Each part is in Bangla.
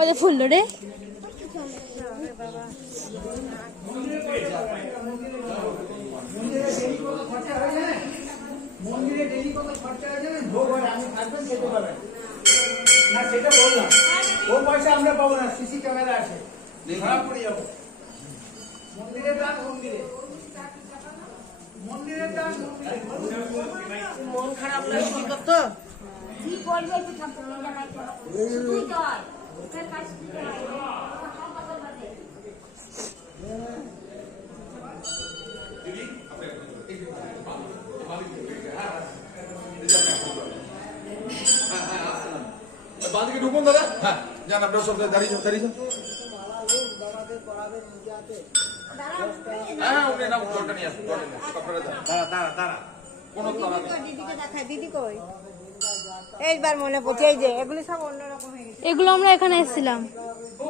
ওদের ফুল রে মন্দিরে ডেলি কত খরচা হয়ে যাবে ভোগ হয় আপনি থাকবেন খেতে পাবেন না সেটা বললাম ও পয়সা আমরা পাবো না সিসি ক্যামেরা আছে ধরা পড়ে যাবো মন্দিরের দান মন্দিরের দান মন খারাপ লাগে কি করতো কি বলবে একটু থামতে তুই চল ওখানে কাজ বাঁদিকে ঢুকুন দাদা হ্যাঁ যান আপনার সব দাঁড়িয়ে হ্যাঁ উনি নাম জলটা নিয়ে আসুন দাঁড়া কোনো দিদিকে দেখায় দিদি কই এইবার মনে পড়ছে এই যে এগুলো সব অন্যরকম হয়ে গেছে এগুলো আমরা এখানে এসেছিলাম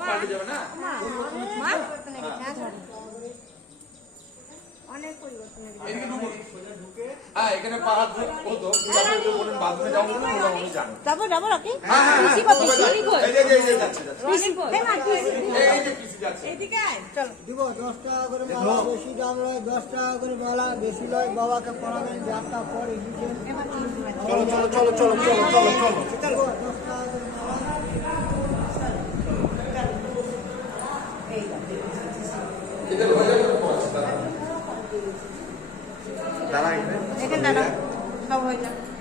পাল্টে যাবে না অনেক পরিবর্তন এদিকে ঢুকুন হ্যাঁ এখানে পাহাড় হতো বলেন বাথরুমে যাবো উনি জানো যাবো যাবো রাখি হ্যাঁ পিসি কই পিসি কই এই যে যাচ্ছে পিসি কই এই যে পিসি যাচ্ছে এদিকে আয় চলো দিব 10 টাকা করে মালা বেশি দাম লয় 10 টাকা করে মালা বেশি লয় বাবাকে পড়াবেন যাত্রা পরে লিখেন চলো 10 টাকা করে দাঁড়া এখানে দাঁড়াও সব হয়ে যাবে